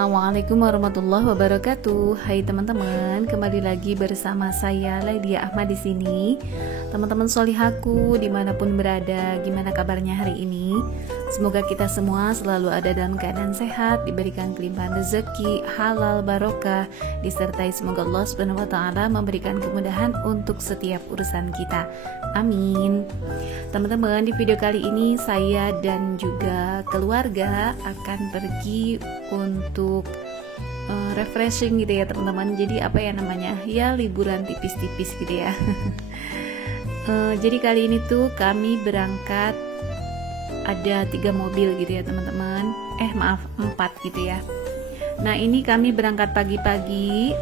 Assalamualaikum warahmatullahi wabarakatuh. Hai teman-teman, kembali lagi bersama saya Laidia Ahmad di sini. Teman-teman solihaku dimanapun berada, gimana kabarnya hari ini? Semoga kita semua selalu ada dalam keadaan sehat, diberikan kelimpahan rezeki, halal, barokah, disertai semoga Allah Subhanahu wa taala memberikan kemudahan untuk setiap urusan kita. Amin. Teman-teman, di video kali ini saya dan juga keluarga akan pergi untuk refreshing gitu ya teman-teman. Jadi apa ya namanya, ya liburan tipis-tipis gitu ya. Jadi kali ini tuh kami berangkat, ada 3 mobil gitu ya teman-teman. Maaf 4 gitu ya. Nah ini kami berangkat pagi-pagi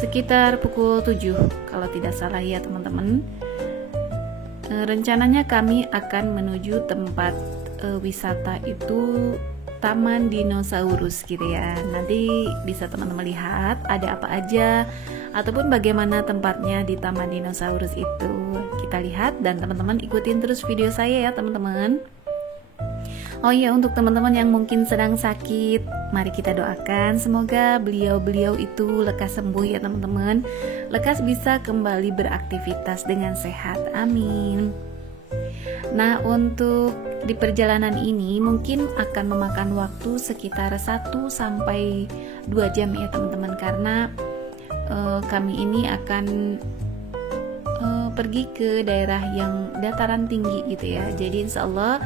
sekitar pukul 7 kalau tidak salah ya teman-teman. Rencananya kami akan menuju tempat wisata itu Taman Dinosaurus gitu ya. Nanti bisa teman-teman lihat ada apa aja ataupun bagaimana tempatnya di Taman Dinosaurus itu. Kita lihat dan teman-teman ikutin terus video saya ya teman-teman. Oh iya, untuk teman-teman yang mungkin sedang sakit, mari kita doakan semoga beliau-beliau itu lekas sembuh ya teman-teman. Lekas bisa kembali beraktivitas dengan sehat. Amin. Nah, untuk di perjalanan ini mungkin akan memakan waktu sekitar 1 sampai 2 jam ya teman-teman, karena kami ini akan pergi ke daerah yang dataran tinggi gitu ya. Jadi insya Allah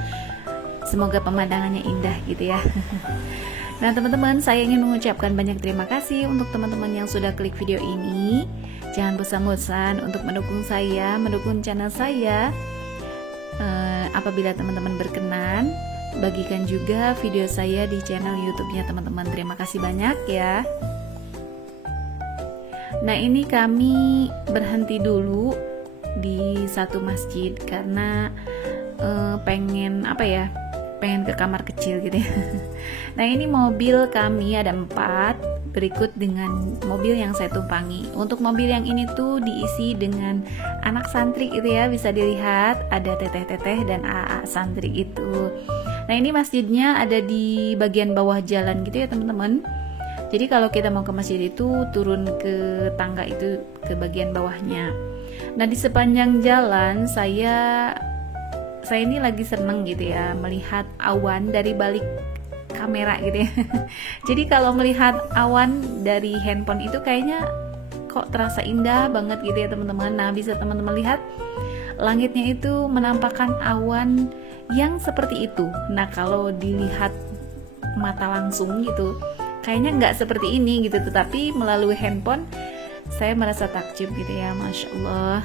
semoga pemandangannya indah gitu ya. Nah teman-teman, saya ingin mengucapkan banyak terima kasih untuk teman-teman yang sudah klik video ini. Jangan bosan-bosan untuk mendukung saya, mendukung channel saya. Apabila teman-teman berkenan, bagikan juga video saya di channel YouTube-nya teman-teman. Terima kasih banyak ya. Nah ini kami berhenti dulu di satu masjid karena pengen ke kamar kecil gitu ya. Nah ini mobil kami ada 4, berikut dengan mobil yang saya tumpangi. Untuk mobil yang ini tuh diisi dengan anak santri gitu ya, bisa dilihat ada teteh-teteh dan AA santri itu. Nah ini masjidnya ada di bagian bawah jalan gitu ya teman-teman. Jadi kalau kita mau ke masjid itu turun ke tangga itu ke bagian bawahnya. Nah di sepanjang jalan saya ini lagi seneng gitu ya melihat awan dari balik kamera gitu ya. Jadi kalau melihat awan dari handphone itu kayaknya kok terasa indah banget gitu ya teman-teman. Nah bisa teman-teman lihat langitnya itu menampakkan awan yang seperti itu. Nah kalau dilihat mata langsung gitu kayaknya nggak seperti ini gitu, tetapi melalui handphone saya merasa takjub gitu ya, Masya Allah.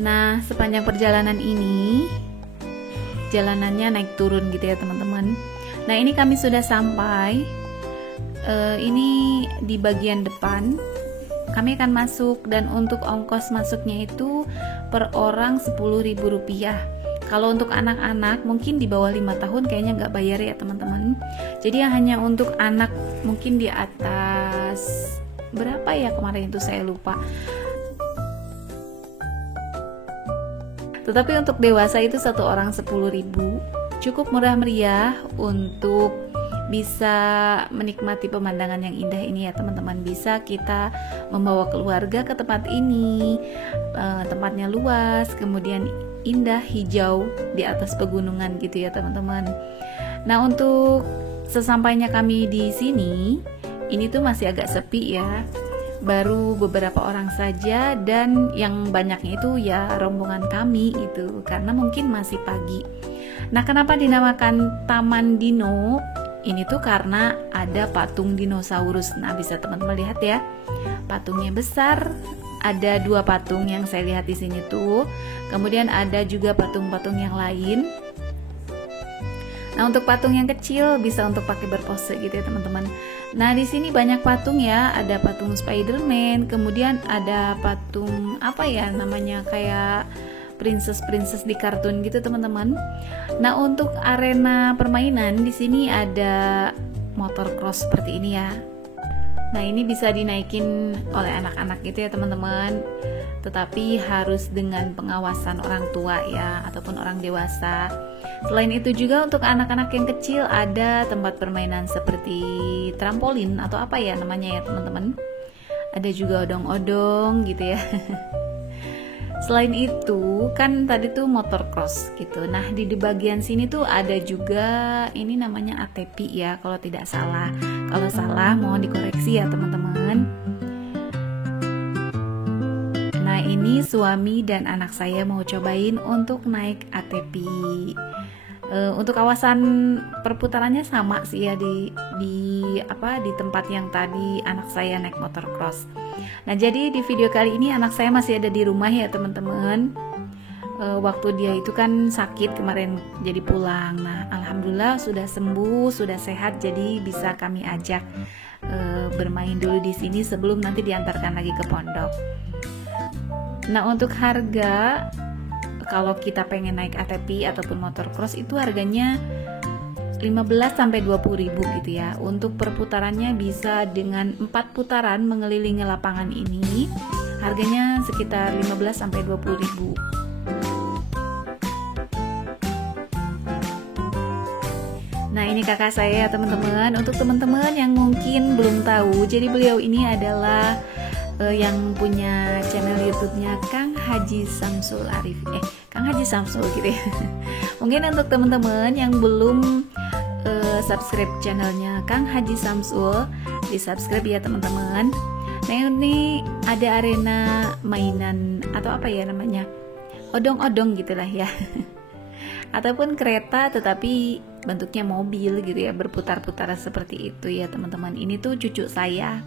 Nah sepanjang perjalanan ini jalanannya naik turun gitu ya teman-teman. Nah ini kami sudah sampai, ini di bagian depan kami akan masuk, dan untuk ongkos masuknya itu per orang Rp10.000. Kalau untuk anak-anak mungkin di bawah 5 tahun kayaknya nggak bayar ya teman-teman. Jadi hanya untuk anak mungkin di atas berapa ya kemarin itu saya lupa. Tetapi untuk dewasa itu 1 orang 10.000, cukup murah meriah untuk bisa menikmati pemandangan yang indah ini ya teman-teman. Bisa kita membawa keluarga ke tempat ini, tempatnya luas, kemudian indah hijau di atas pegunungan gitu ya teman-teman. Nah untuk sesampainya kami di sini, ini tuh masih agak sepi ya. Baru beberapa orang saja, dan yang banyaknya itu ya rombongan kami itu, karena mungkin masih pagi. Nah kenapa dinamakan Taman Dino? Ini tuh karena ada patung dinosaurus. Nah bisa teman-teman lihat ya, patungnya besar. Ada 2 patung yang saya lihat di sini tuh. Kemudian ada juga patung-patung yang lain. Nah untuk patung yang kecil bisa untuk pakai berpose gitu ya teman-teman. Nah di sini banyak patung ya, ada patung Spider-Man, kemudian ada patung apa ya namanya, kayak princess di kartun gitu teman-teman. Nah untuk arena permainan di sini ada motor cross seperti ini ya. Nah ini bisa dinaikin oleh anak-anak gitu ya teman-teman, tetapi harus dengan pengawasan orang tua ya, ataupun orang dewasa. Selain itu juga untuk anak-anak yang kecil ada tempat permainan seperti trampolin atau apa ya namanya ya teman-teman. Ada juga odong-odong gitu ya. Selain itu kan tadi tuh motor cross gitu. Nah di bagian sini tuh ada juga ini namanya ATP ya kalau tidak salah. Kalau salah mohon dikoreksi ya teman-teman. Nah ini suami dan anak saya mau cobain untuk naik ATP. Untuk kawasan perputarannya sama sih ya di tempat yang tadi anak saya naik motor cross. Nah jadi di video kali ini anak saya masih ada di rumah ya teman-teman. Waktu dia itu kan sakit kemarin jadi pulang. Nah alhamdulillah sudah sembuh, sudah sehat, jadi bisa kami ajak bermain dulu di sini sebelum nanti diantarkan lagi ke pondok. Nah untuk harga kalau kita pengen naik ATP ataupun motor cross itu harganya 15-20 ribu gitu ya. Untuk perputarannya bisa dengan 4 putaran mengelilingi lapangan ini, harganya sekitar 15-20 ribu. Nah ini kakak saya teman-teman. Untuk teman-teman yang mungkin belum tahu, jadi beliau ini adalah yang punya channel YouTube-nya Kang Haji Samsul Arif. Kang Haji Samsul gitu ya. Mungkin untuk teman-teman yang belum subscribe channelnya Kang Haji Samsul, di subscribe ya teman-teman. Nah ini ada arena mainan atau apa ya namanya, odong-odong gitulah ya. Ataupun kereta tetapi bentuknya mobil gitu ya, berputar-putar seperti itu ya teman-teman. Ini tuh cucu saya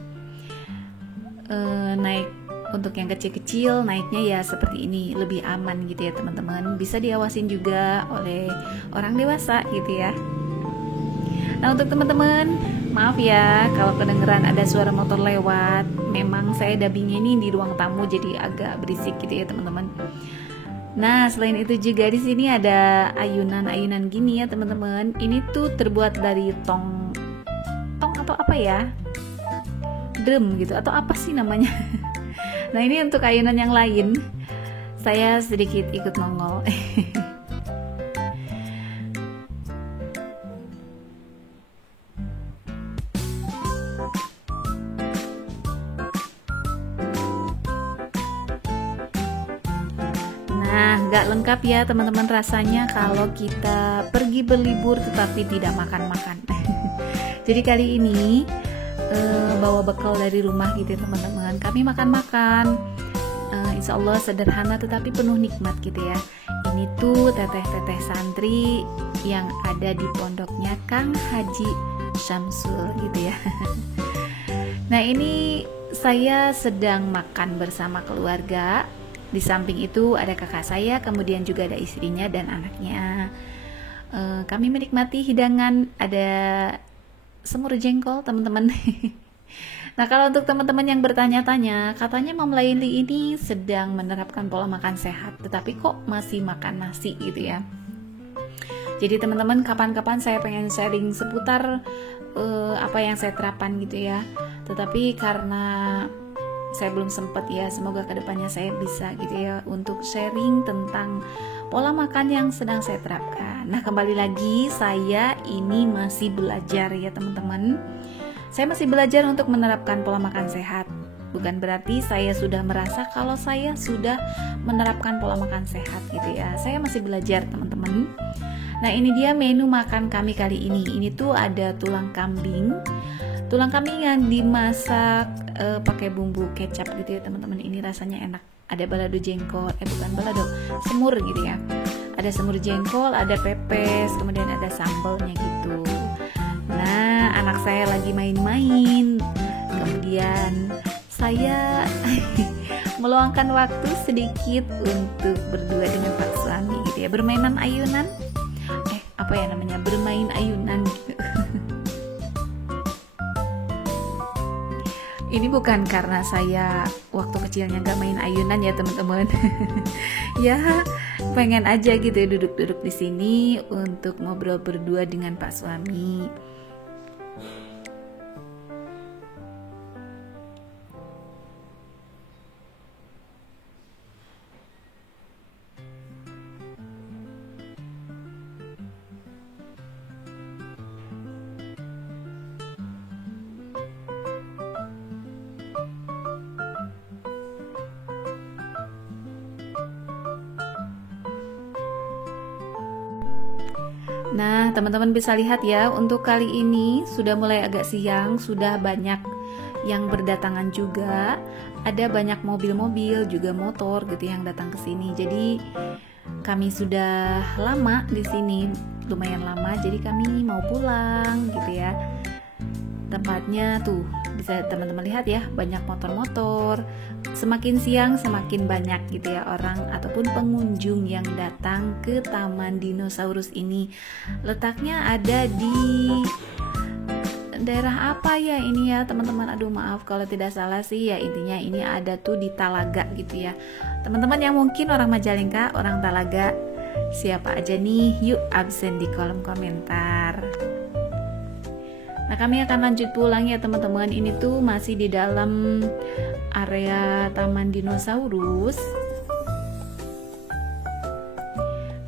naik. Untuk yang kecil-kecil naiknya ya seperti ini, lebih aman gitu ya teman-teman. Bisa diawasin juga oleh orang dewasa gitu ya. Nah untuk teman-teman, maaf ya kalau kedengeran ada suara motor lewat. Memang saya dubbingnya ini di ruang tamu jadi agak berisik gitu ya teman-teman. Nah selain itu juga di sini ada ayunan-ayunan gini ya teman-teman. Ini tuh terbuat dari tong atau apa ya, drum gitu atau apa sih namanya. Nah ini untuk ayunan yang lain, saya sedikit ikut nongol. Nah nggak lengkap ya teman-teman rasanya kalau kita pergi berlibur tetapi tidak makan-makan. Jadi kali ini bawa bekal dari rumah gitu ya teman-teman. Kami makan-makan, insya Allah sederhana tetapi penuh nikmat gitu ya. Ini tuh teteh-teteh santri yang ada di pondoknya Kang Haji Samsul gitu ya. Nah ini saya sedang makan bersama keluarga. Di samping itu ada kakak saya, kemudian juga ada istrinya dan anaknya. Kami menikmati hidangan, ada semur jengkol teman-teman. Nah kalau untuk teman-teman yang bertanya-tanya, katanya Mom Laili ini sedang menerapkan pola makan sehat, tetapi kok masih makan nasi gitu ya. Jadi teman-teman kapan-kapan saya pengen sharing seputar apa yang saya terapkan gitu ya. Tetapi karena saya belum sempat ya, semoga kedepannya saya bisa gitu ya untuk sharing tentang pola makan yang sedang saya terapkan. Nah kembali lagi, saya ini masih belajar ya teman-teman. Saya masih belajar untuk menerapkan pola makan sehat. Bukan berarti saya sudah merasa kalau saya sudah menerapkan pola makan sehat gitu ya. Saya masih belajar teman-teman. Nah ini dia menu makan kami kali ini. Ini tuh ada tulang kambing. Tulang kambing yang dimasak pakai bumbu kecap gitu ya teman-teman. Ini rasanya enak. Ada balado jengkol, bukan balado, semur gitu ya. Ada semur jengkol, ada pepes, kemudian ada sambalnya gitu. Nah, anak saya lagi main-main. Kemudian saya meluangkan waktu sedikit untuk berdua dengan Pak suami gitu ya. Bermainan ayunan. Apa ya namanya? Bermain ayunan gitu. Ini bukan karena saya waktu kecilnya gak main ayunan ya teman-teman. Ya pengen aja gitu ya duduk-duduk di sini untuk ngobrol berdua dengan Pak suami. Nah, teman-teman bisa lihat ya, untuk kali ini sudah mulai agak siang, sudah banyak yang berdatangan juga. Ada banyak mobil-mobil juga motor gitu yang datang ke sini. Jadi kami sudah lama di sini, lumayan lama. Jadi kami mau pulang gitu ya. Tempatnya tuh bisa teman-teman lihat ya, banyak motor-motor. Semakin siang semakin banyak gitu ya orang ataupun pengunjung yang datang ke Taman Dinosaurus ini. Letaknya ada di daerah apa ya ini ya teman-teman? Aduh maaf kalau tidak salah sih ya, intinya ini ada tuh di Talaga gitu ya. Teman-teman yang mungkin orang Majalengka, orang Talaga, siapa aja nih? Yuk absen di kolom komentar. Nah, kami akan lanjut pulang ya teman-teman. Ini tuh masih di dalam area Taman Dinosaurus.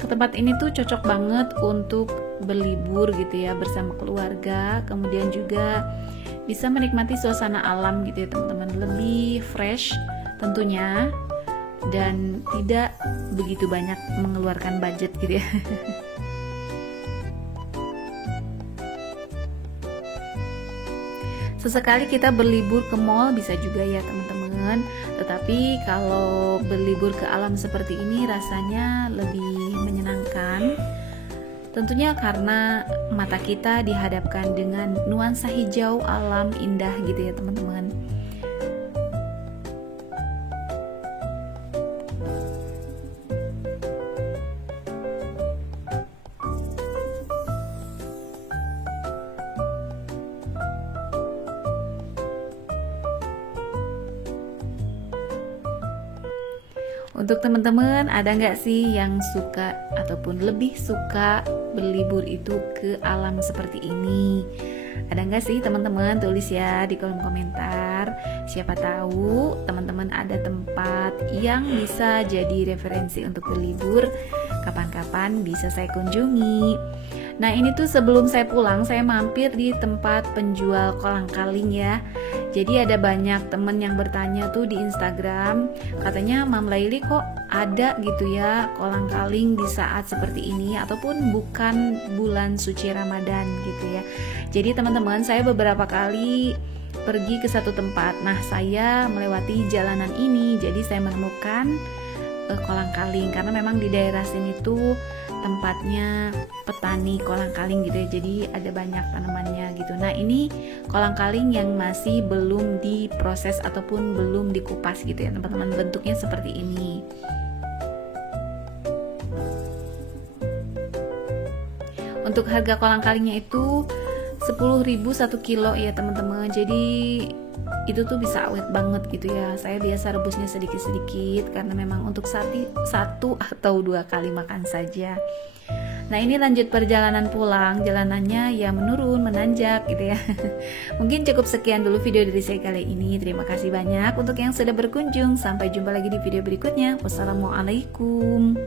Ke tempat ini tuh cocok banget untuk berlibur gitu ya bersama keluarga. Kemudian juga bisa menikmati suasana alam gitu ya teman-teman. Lebih fresh tentunya dan tidak begitu banyak mengeluarkan budget gitu ya. Sesekali kita berlibur ke mall bisa juga ya teman-teman. Tetapi kalau berlibur ke alam seperti ini rasanya lebih menyenangkan. Tentunya karena mata kita dihadapkan dengan nuansa hijau alam indah gitu ya teman-teman. Untuk teman-teman, ada nggak sih yang suka ataupun lebih suka berlibur itu ke alam seperti ini? Ada nggak sih teman-teman? Tulis ya di kolom komentar. Siapa tahu teman-teman ada tempat yang bisa jadi referensi untuk berlibur. Kapan-kapan bisa saya kunjungi. Nah ini tuh sebelum saya pulang, saya mampir di tempat penjual kolang-kaling ya. Jadi ada banyak temen yang bertanya tuh di Instagram, katanya Mam Laili kok ada gitu ya kolang-kaling di saat seperti ini ataupun bukan bulan suci Ramadan gitu ya. Jadi teman-teman, saya beberapa kali pergi ke satu tempat. Nah saya melewati jalanan ini, jadi saya menemukan kolang-kaling karena memang di daerah sini tuh tempatnya petani kolang-kaling gitu ya, jadi ada banyak tanamannya gitu. Nah ini kolang-kaling yang masih belum diproses ataupun belum dikupas gitu ya teman-teman, bentuknya seperti ini. Untuk harga kolang-kalingnya itu 10.000 1 kilo ya teman-teman, jadi itu tuh bisa awet banget gitu ya. Saya biasa rebusnya sedikit-sedikit karena memang untuk satu atau 2 kali makan saja. Nah ini lanjut perjalanan pulang, jalanannya ya menurun, menanjak gitu ya. Mungkin cukup sekian dulu video dari saya kali ini. Terima kasih banyak untuk yang sudah berkunjung. Sampai jumpa lagi di video berikutnya. Wassalamualaikum.